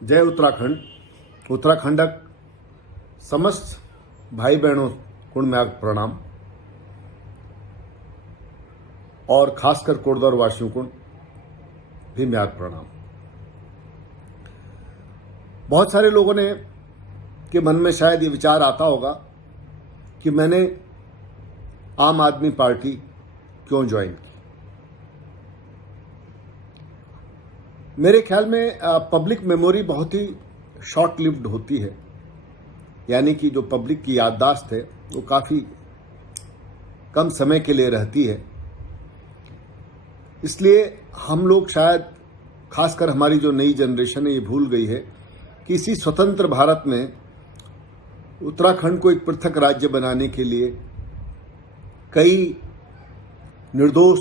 जय उत्तराखंड। उत्तराखंडक समस्त भाई बहनों को मैं प्रणाम और खासकर कोटद्वार वासियों को भी मैं प्रणाम। बहुत सारे लोगों ने के मन में शायद ये विचार आता होगा कि मैंने आम आदमी पार्टी क्यों ज्वाइन की। मेरे ख्याल में पब्लिक मेमोरी बहुत ही शॉर्ट लिव्ड होती है, यानी कि जो पब्लिक की याददाश्त है वो काफ़ी कम समय के लिए रहती है। इसलिए हम लोग शायद, खासकर हमारी जो नई जनरेशन है, ये भूल गई है कि इसी स्वतंत्र भारत में उत्तराखंड को एक पृथक राज्य बनाने के लिए कई निर्दोष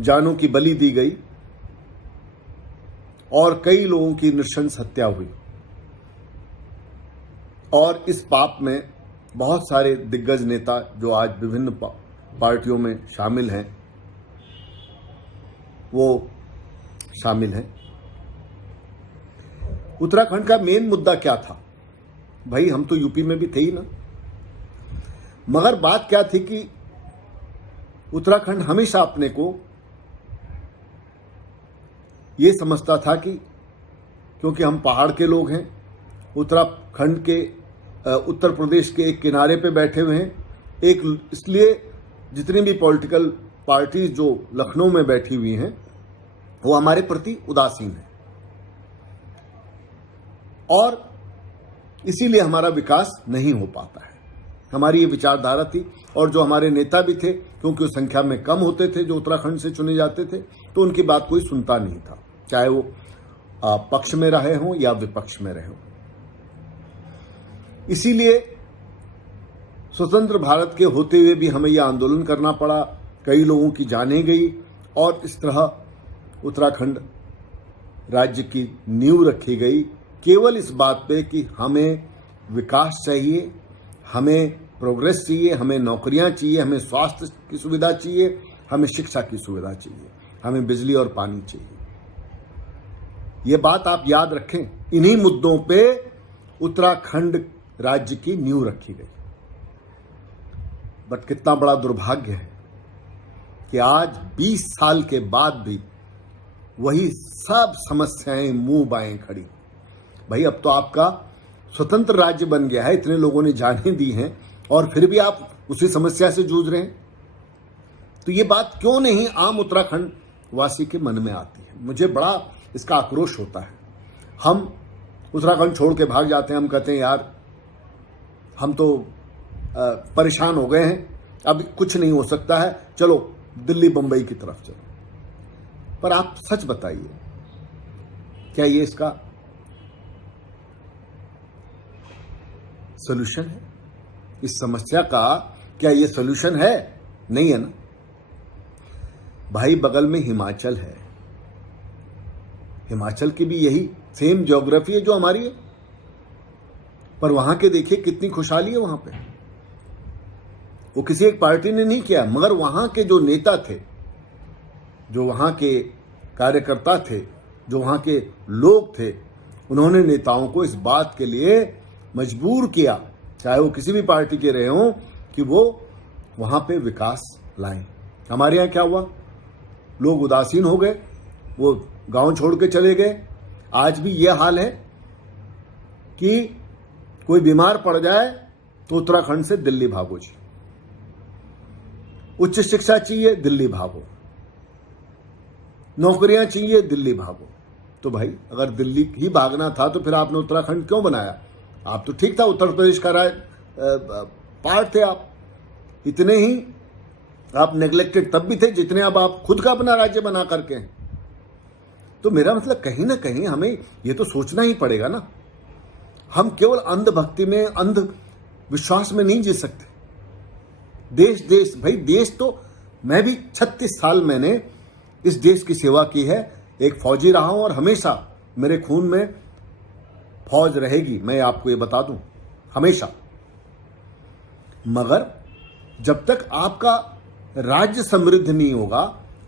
जानों की बलि दी गई और कई लोगों की नृशंस हत्या हुई। और इस पाप में बहुत सारे दिग्गज नेता जो आज विभिन्न पार्टियों में शामिल हैं वो शामिल हैं। उत्तराखंड का मेन मुद्दा क्या था? भाई हम तो यूपी में भी थे ही ना। मगर बात क्या थी कि उत्तराखंड हमेशा अपने को ये समझता था कि क्योंकि हम पहाड़ के लोग हैं, उत्तराखंड के उत्तर प्रदेश के एक किनारे पे बैठे हुए हैं, इसलिए जितनी भी पॉलिटिकल पार्टीज जो लखनऊ में बैठी हुई हैं वो हमारे प्रति उदासीन है और इसीलिए हमारा विकास नहीं हो पाता है। हमारी ये विचारधारा थी और जो हमारे नेता भी थे, क्योंकि वो संख्या में कम होते थे जो उत्तराखंड से चुने जाते थे, तो उनकी बात कोई सुनता नहीं था, चाहे वो पक्ष में रहे हों या विपक्ष में रहे हों। इसीलिए स्वतंत्र भारत के होते हुए भी हमें यह आंदोलन करना पड़ा, कई लोगों की जानें गई और इस तरह उत्तराखंड राज्य की नींव रखी गई, केवल इस बात पे कि हमें विकास चाहिए, हमें प्रोग्रेस चाहिए, हमें नौकरियां चाहिए, हमें स्वास्थ्य की सुविधा चाहिए, हमें शिक्षा की सुविधा चाहिए, हमें बिजली और पानी चाहिए। ये बात आप याद रखें। इन्हीं मुद्दों पे उत्तराखंड राज्य की नींव रखी गई। बट कितना बड़ा दुर्भाग्य है कि आज 20 साल के बाद भी वही सब समस्याएं मुंह बाएं खड़ी। भाई अब तो आपका स्वतंत्र राज्य बन गया है, इतने लोगों ने जानें दी हैं और फिर भी आप उसी समस्या से जूझ रहे हैं। तो ये बात क्यों नहीं आम उत्तराखंड वासी के मन में आती है? मुझे बड़ा इसका आक्रोश होता है। हम उत्तराखंड छोड़ के भाग जाते हैं, हम कहते हैं यार हम तो परेशान हो गए हैं, अब कुछ नहीं हो सकता है, चलो दिल्ली बंबई की तरफ चलो। पर आप सच बताइए, क्या ये इसका सॉल्यूशन है? इस समस्या का क्या ये सॉल्यूशन है? नहीं है ना। भाई बगल में हिमाचल है, हिमाचल की भी यही सेम ज्योग्राफी है जो हमारी है, पर वहां के देखिए कितनी खुशहाली है। वहां पे वो किसी एक पार्टी ने नहीं किया, मगर वहां के जो नेता थे, जो वहां के कार्यकर्ता थे, जो वहां के लोग थे, उन्होंने नेताओं को इस बात के लिए मजबूर किया, चाहे वो किसी भी पार्टी के रहे हों, कि वो वहां पे विकास लाएं। हमारे यहाँ क्या हुआ? लोग उदासीन हो गए, वो गांव छोड़ के चले गए। आज भी ये हाल है कि कोई बीमार पड़ जाए तो उत्तराखंड से दिल्ली भागो जी, उच्च शिक्षा चाहिए दिल्ली भागो, नौकरियां चाहिए दिल्ली भागो। तो भाई अगर दिल्ली ही भागना था तो फिर आपने उत्तराखंड क्यों बनाया? आप तो ठीक था, उत्तर प्रदेश का पार्ट थे आप। इतने ही आप नेग्लेक्टेड तब भी थे जितने अब आप खुद का अपना राज्य बना करके हैं। तो मेरा मतलब कहीं ना कहीं हमें ये तो सोचना ही पड़ेगा ना। हम केवल अंधभक्ति में, अंध विश्वास में नहीं जी सकते। देश देश भाई, देश तो मैं भी 36 साल मैंने इस देश की सेवा की है, एक फौजी रहा हूं और हमेशा मेरे खून में फौज रहेगी, मैं आपको ये बता दूं, हमेशा। मगर जब तक आपका राज्य समृद्ध नहीं होगा,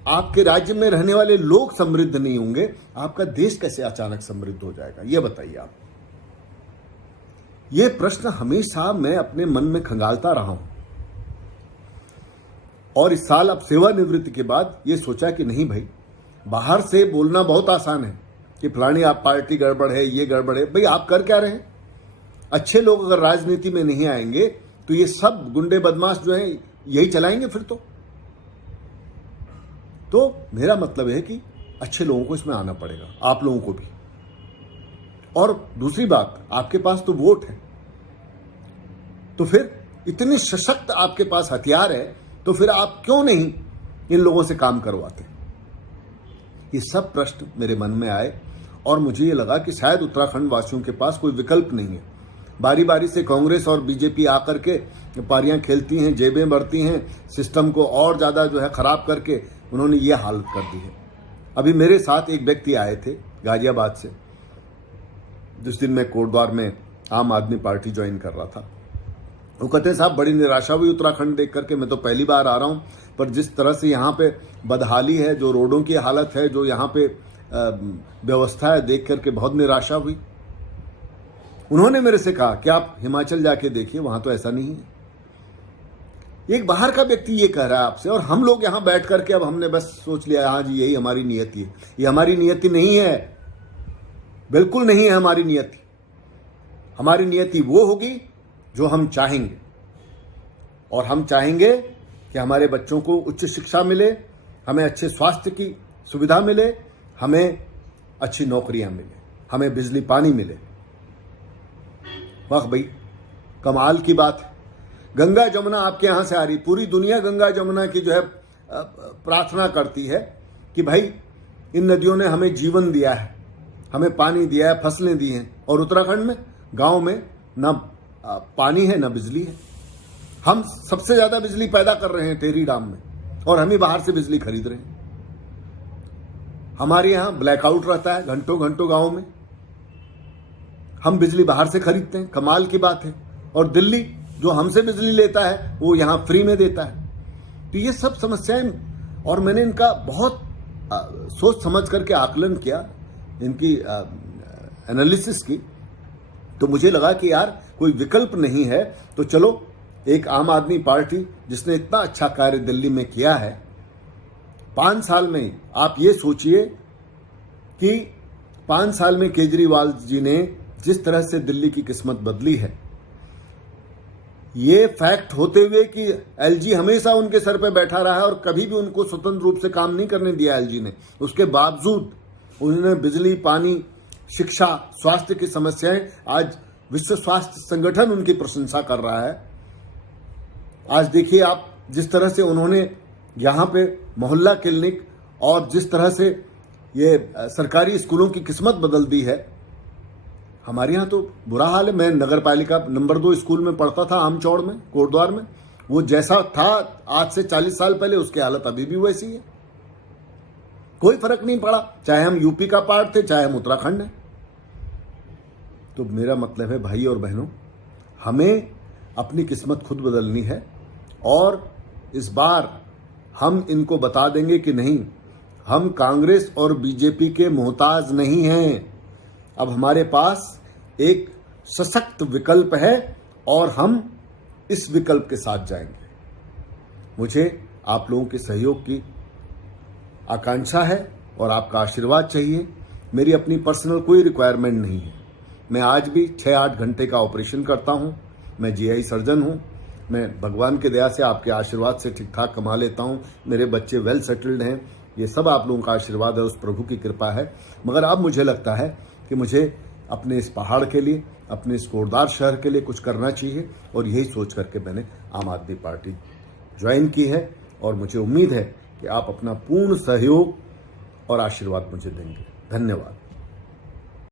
आपके राज्य में रहने वाले लोग समृद्ध नहीं होंगे, आपका देश कैसे अचानक समृद्ध हो जाएगा? ये बताइए आप। ये प्रश्न हमेशा मैं अपने मन में खंगालता रहा हूं, और इस साल अब सेवानिवृत्ति के बाद ये सोचा कि नहीं भाई, बाहर से बोलना बहुत आसान है कि फलानी आप पार्टी गड़बड़ है, ये गड़बड़ है। भाई आप कर क्या रहे हैं? अच्छे लोग अगर राजनीति में नहीं आएंगे तो ये सब गुंडे बदमाश जो हैं यही चलाएंगे फिर तो मेरा मतलब है कि अच्छे लोगों को इसमें आना पड़ेगा, आप लोगों को भी। और दूसरी बात, आपके पास तो वोट है, तो फिर इतने सशक्त आपके पास हथियार है, तो फिर आप क्यों नहीं इन लोगों से काम करवाते? ये सब प्रश्न मेरे मन में आए और मुझे ये लगा कि शायद उत्तराखंड वासियों के पास कोई विकल्प नहीं है। बारी बारी से कांग्रेस और बीजेपी आकर के पारियां खेलती हैं, जेबें भरती हैं, सिस्टम को और ज़्यादा जो है ख़राब करके उन्होंने ये हालत कर दी है। अभी मेरे साथ एक व्यक्ति आए थे गाजियाबाद से, जिस दिन मैं कोटद्वार में आम आदमी पार्टी ज्वाइन कर रहा था। वो कहते हैं साहब बड़ी निराशा हुई उत्तराखंड देख करके, मैं तो पहली बार आ रहा हूँ, पर जिस तरह से यहाँ पे बदहाली है, जो रोडों की हालत है, जो यहाँ पे व्यवस्था है, देख करके बहुत निराशा हुई। उन्होंने मेरे से कहा कि आप हिमाचल जाके देखिए, वहाँ तो ऐसा नहीं है। एक बाहर का व्यक्ति ये कह रहा है आपसे, और हम लोग यहाँ बैठ करके अब हमने बस सोच लिया हाँ जी यही हमारी नियति है। ये हमारी नियति नहीं है, बिल्कुल नहीं है हमारी नियति। हमारी नियति वो होगी जो हम चाहेंगे, और हम चाहेंगे कि हमारे बच्चों को उच्च शिक्षा मिले, हमें अच्छे स्वास्थ्य की सुविधा मिले, हमें अच्छी नौकरियां मिले, हमें बिजली पानी मिले। वाह भाई, कमाल की बात है। गंगा जमुना आपके यहाँ से आ रही, पूरी दुनिया गंगा जमुना की जो है प्रार्थना करती है कि भाई इन नदियों ने हमें जीवन दिया है, हमें पानी दिया है, फसलें दी हैं, और उत्तराखंड में गांव में न पानी है न बिजली है। हम सबसे ज्यादा बिजली पैदा कर रहे हैं टेहरी डैम में, और हम ही बाहर से बिजली खरीद रहे हैं। हमारे यहाँ ब्लैकआउट रहता है घंटों घंटों गाँव में, हम बिजली बाहर से खरीदते हैं। कमाल की बात है। और दिल्ली जो हमसे बिजली लेता है वो यहाँ फ्री में देता है। तो ये सब समस्याएं, और मैंने इनका बहुत सोच समझ करके आकलन किया, इनकी एनालिसिस की, तो मुझे लगा कि यार कोई विकल्प नहीं है, तो चलो एक आम आदमी पार्टी जिसने इतना अच्छा कार्य दिल्ली में किया है, 5 साल में आप ये सोचिए कि 5 साल में केजरीवाल जी ने जिस तरह से दिल्ली की किस्मत बदली है, ये फैक्ट होते हुए कि एलजी हमेशा उनके सर पे बैठा रहा है और कभी भी उनको स्वतंत्र रूप से काम नहीं करने दिया एलजी ने, उसके बावजूद उन्होंने बिजली, पानी, शिक्षा, स्वास्थ्य की समस्याएं, आज विश्व स्वास्थ्य संगठन उनकी प्रशंसा कर रहा है। आज देखिए आप जिस तरह से उन्होंने यहाँ पे मोहल्ला क्लिनिक, और जिस तरह से ये सरकारी स्कूलों की किस्मत बदल दी है। हमारे यहाँ तो बुरा हाल है। मैं नगर पालिका नंबर 2 स्कूल में पढ़ता था, आमचौड़ में, कोटद्वार में। वो जैसा था आज से 40 साल पहले, उसकी हालत अभी भी वैसी है। कोई फर्क नहीं पड़ा, चाहे हम यूपी का पार्ट थे, चाहे हम उत्तराखंड है। तो मेरा मतलब है भाई और बहनों, हमें अपनी किस्मत खुद बदलनी है, और इस बार हम इनको बता देंगे कि नहीं, हम कांग्रेस और बीजेपी के मोहताज नहीं हैं। अब हमारे पास एक सशक्त विकल्प है, और हम इस विकल्प के साथ जाएंगे। मुझे आप लोगों के सहयोग की आकांक्षा है और आपका आशीर्वाद चाहिए। मेरी अपनी पर्सनल कोई रिक्वायरमेंट नहीं है। मैं आज भी 6-8 घंटे का ऑपरेशन करता हूं। मैं जीआई सर्जन हूं। मैं भगवान के दया से, आपके आशीर्वाद से ठीक ठाक कमा लेता हूं। मेरे बच्चे वेल सेटल्ड हैं। ये सब आप लोगों का आशीर्वाद है, उस प्रभु की कृपा है। मगर अब मुझे लगता है कि मुझे अपने इस पहाड़ के लिए, अपने इस कोटद्वार शहर के लिए कुछ करना चाहिए, और यही सोच करके मैंने आम आदमी पार्टी ज्वाइन की है। और मुझे उम्मीद है कि आप अपना पूर्ण सहयोग और आशीर्वाद मुझे देंगे। धन्यवाद।